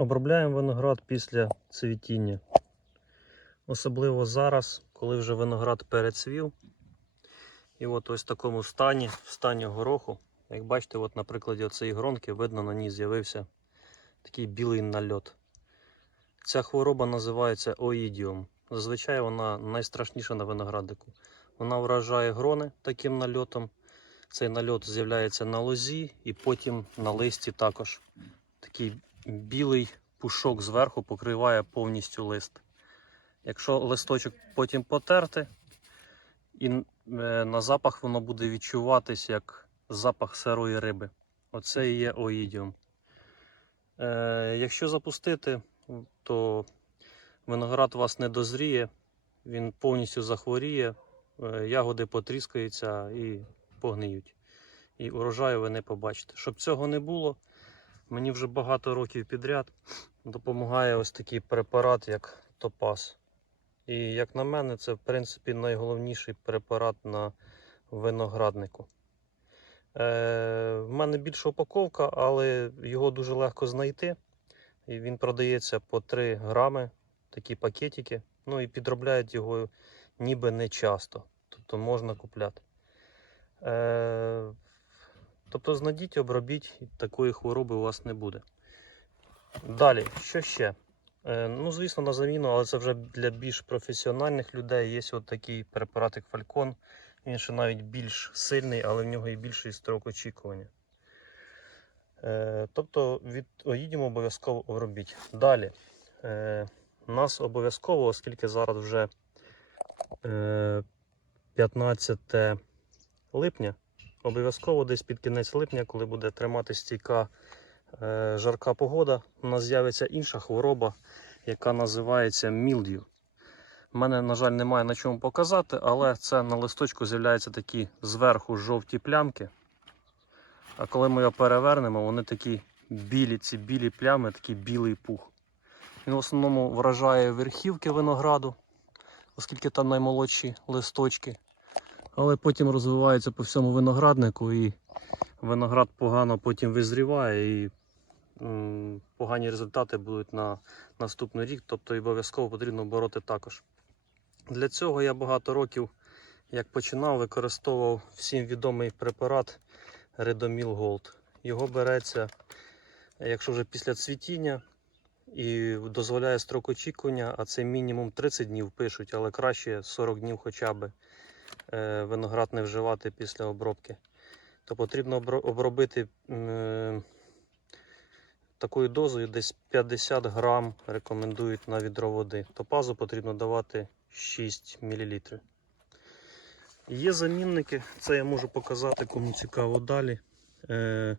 Обробляємо виноград після цвітіння. Особливо зараз, коли вже виноград перецвів. І от ось в такому стані, в стані гороху. Як бачите, от на прикладі цієї гронки видно на ній з'явився такий білий нальот. Ця хвороба називається оїдіум. Зазвичай вона найстрашніша на винограднику. Вона вражає грони таким нальотом. Цей нальот з'являється на лозі і потім на листі також. Такий білий пушок зверху покриває повністю лист. Якщо листочок потім потерти, і е, на запах воно буде відчуватись як запах сирої риби. Оце і є оїдіум. Е, якщо запустити, то виноград у вас не дозріє, він повністю захворіє, е, ягоди потріскаються і погниють. І урожаю ви не побачите. Щоб цього не було, мені вже багато років підряд допомагає ось такий препарат, як Топаз. І як на мене, це в принципі найголовніший препарат на винограднику. Е, в мене більша упаковка, але його дуже легко знайти. І він продається по 3 грами, такі пакетики. Ну і підробляють його ніби не часто. Тобто можна купляти. Е, тобто знайдіть, обробіть, такої хвороби у вас не буде. Далі, що ще? Е, ну, звісно, на заміну, але це вже для більш професіональних людей. Є от такий препарат, як Falcon. Він ще навіть більш сильний, але в нього і більший строк очікування. Е, тобто від оїдіуму обов'язково обробіть. Далі. Е, нас обов'язково, оскільки зараз вже е, 15 липня, обов'язково десь під кінець липня, коли буде тримати стійка е, жарка погода, у нас з'явиться інша хвороба, яка називається мілдію. У мене, на жаль, немає на чому показати, але це на листочку з'являються такі зверху жовті плямки. А коли ми його перевернемо, вони такі білі, ці білі плями, такий білий пух. Він в основному вражає верхівки винограду, оскільки там наймолодші листочки. Але потім розвивається по всьому винограднику і виноград погано потім визріває і погані результати будуть на наступний рік, тобто обов'язково потрібно бороти також. Для цього я багато років, як починав, використовував всім відомий препарат Redomil Gold. Його береться, якщо вже після цвітіння, і дозволяє строк очікування, а це мінімум 30 днів пишуть, але краще 40 днів хоча б виноград не вживати після обробки. То потрібно обробити е, такою дозою десь 50 грам рекомендують на відро води. Топазу потрібно давати 6 мл. Є замінники, це я можу показати, кому цікаво далі. Е,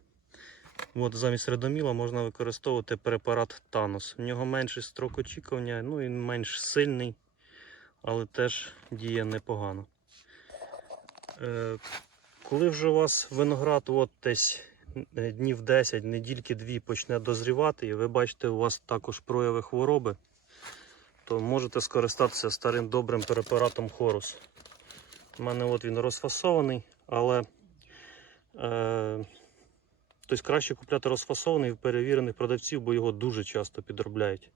от замість редоміла можна використовувати препарат Танос. В нього менший строк очікування, ну він менш сильний, але теж діє непогано. Е, коли вже у вас виноград от десь е, днів 10, недільки 2 почне дозрівати, і ви бачите, у вас також прояви хвороби, то можете скористатися старим добрим препаратом Хорус. У мене от він розфасований, але е, тобто краще купляти розфасований в перевірених продавців, бо його дуже часто підробляють.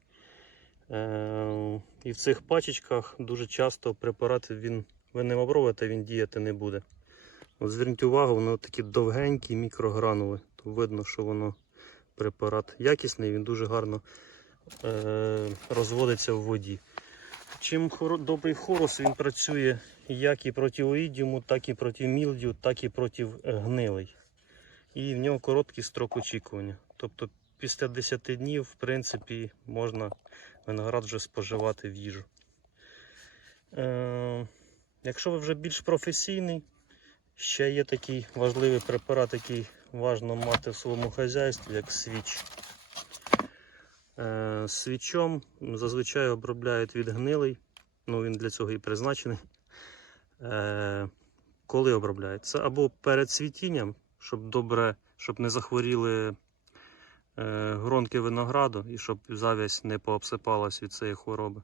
Е, і в цих пачечках дуже часто препарат він, ви ним обробите, він діяти не буде. От зверніть увагу, воно такі довгенькі мікрогранули. То видно, що воно препарат якісний, він дуже гарно е, розводиться в воді. Чим хоро- добрий хорус, він працює як і проти оїдіуму, так і проти мілдю, так і проти е, гнилий. І в нього короткий строк очікування. Тобто після 10 днів, в принципі, можна виноград вже споживати в їжу. Якщо ви вже більш професійний, ще є такий важливий препарат, який важливо мати в своєму хазяйстві, як свіч. Е, свічом зазвичай обробляють від гнилий, ну він для цього і призначений. Е, коли обробляють? Це або перед цвітінням, щоб добре, щоб не захворіли е, гронки винограду і щоб зав'язь не пообсипалась від цієї хвороби.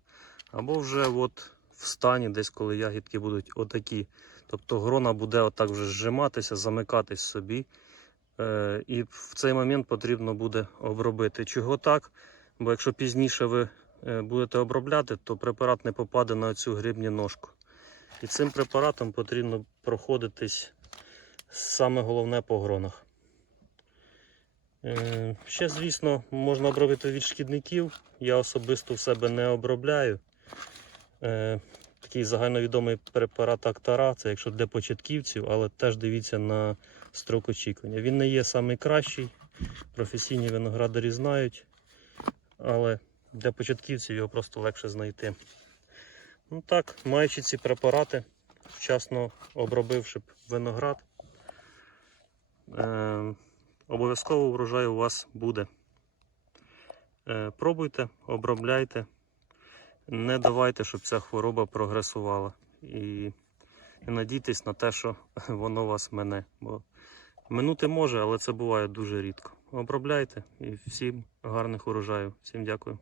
Або вже от в стані, десь коли ягідки будуть отакі. Тобто грона буде отак вже зжиматися, замикатись собі. Е, і в цей момент потрібно буде обробити. Чого так? Бо якщо пізніше ви е, будете обробляти, то препарат не попаде на цю грибню ножку. І цим препаратом потрібно проходитись саме головне по гронах. Е, Ще, звісно, можна обробити від шкідників. Я особисто в себе не обробляю. Е, Такий загальновідомий препарат Актара, це якщо для початківців, але теж дивіться на строк очікування. Він не є найкращий, професійні виноградарі знають, але для початківців його просто легше знайти. Ну так, маючи ці препарати, вчасно обробивши виноград, е, обов'язково врожай у вас буде. Е, пробуйте, обробляйте, не давайте, щоб ця хвороба прогресувала. І, надійтесь на те, що воно вас мене. Бо минути може, але це буває дуже рідко. Обробляйте і всім гарних урожаїв. Всім дякую.